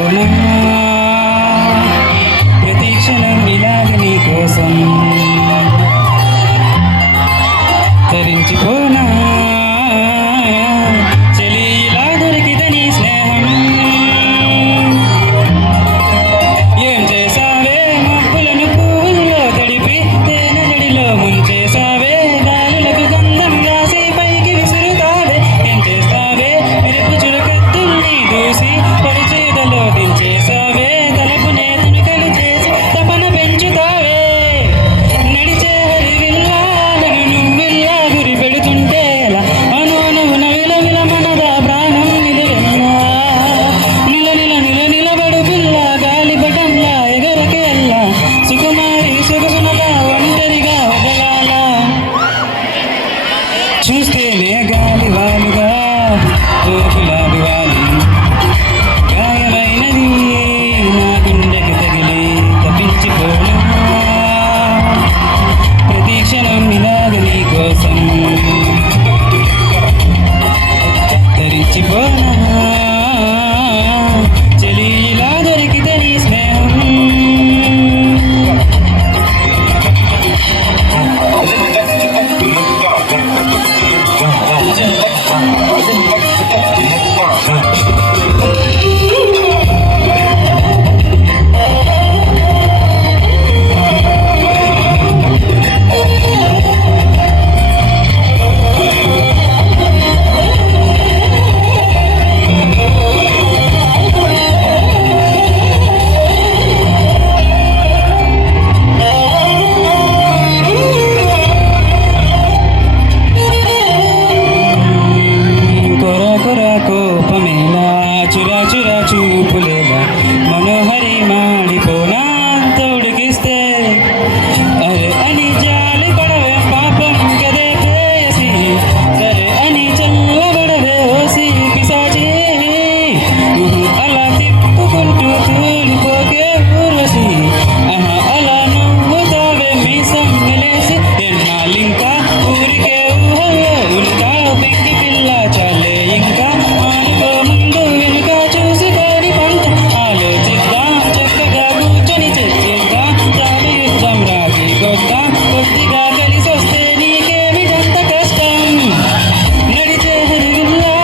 తరించిపోనా ప్రతి క్షణం ఇలాగ నీ కోసం తరించిపోనా చెలి ఇలా దొరికితే నీ స్నేహం ఏం చేసావే మబ్బులను పువ్వుల్లో తడిపి తేనె జడిలో ముంచేసావే గాలులకు గంధం రాసి పైకి విసురుతావే ఏం చేస్తావే మెరుపు చురుకెత్తుల్ని దూసి పరిచేదలో దించేసావే తలపు నేతను కలిచేసి తపన పెంచుతావే నడిచే హరివిల్లాలను నువ్విల్లా గురి పెడుతుంటే ఎలా అనువున విలవిల మనదా ప్రాణం నిలువెల్లా నిల నిల నిల నిలబడు పిల్ల గాలిపటంలా ఎగరకేల్లా సుకుమారి సొగసునలా ఒంటరిగా వదలాలా చూస్తేనే గాలి వాలుగా ఓ గులాబీ వాలి గాయమైనది నా గుండెకి తగిలి తప్పించిపోనా ప్రతి క్షణం ఇలాగ నీ కోసం తరించిపోనా చెలి ఇలా దొరికితే నీ స్నేహం కోపమేలా చురా చురా చూపులేలా మనోహరి మాడిపోనా తోడికిస్తే అరే అని జాలి పడవే పాపం కదే ప్రేయసి సరే అని చల్లబడవే ఓసి పిశాచి అలా తిప్పుకుంటూ తూలిపోకే ఊర్వశి అలా నవ్వుతావే మీసం నిలేసి ఎన్నాళ్ళింకా ఊరికే ఊహల్లో ఉంటా పెంకి పిల్ల చాలే ఇంకా ఆనుకో ముందు వెనుక చూసుకొని పంట ఆలోచిద్దాం చక్కగా కూర్చొని చర్చిద్దాం చాలు యుద్ధం రాజీ కొద్దాం కొద్దిగా కలిసొస్తే నీకేమిటంత కష్టం నడిచే హరివిల్లా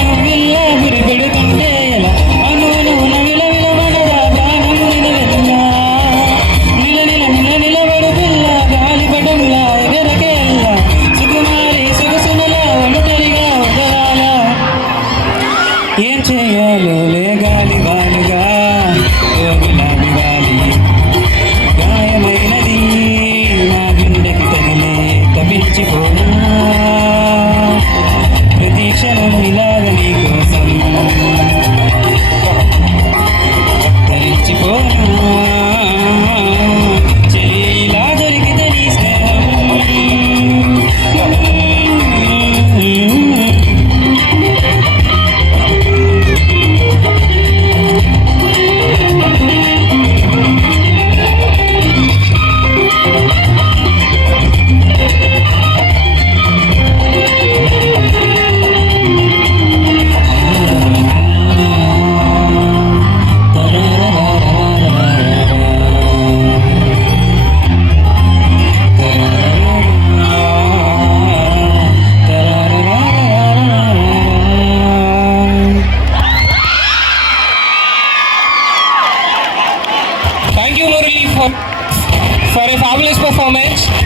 నువ్విల్లా గురి పెడుతుంటే ఎలా అనువున విలవిల మనదా ప్రాణం నిలవెల్లా నిల నిల నిల నిలబడు పిల్ల గాలిపటంలా ఎగరకేల్లా సుకుమారి సొగసునలా ఒంటరిగా వదలాలా ఏం చేయాలో లే గాలి వాలుగా ఓ గులాబీ వాలి గాయమైనది నా గుండెకి తగిలే తప్పించిపోనా ప్రతి క్షణం ఇలాగ నీ కోసం తరించిపోనా చెలి ఇలా దొరికితే నీ స్నేహం Thank you, Murali, for a fabulous performance.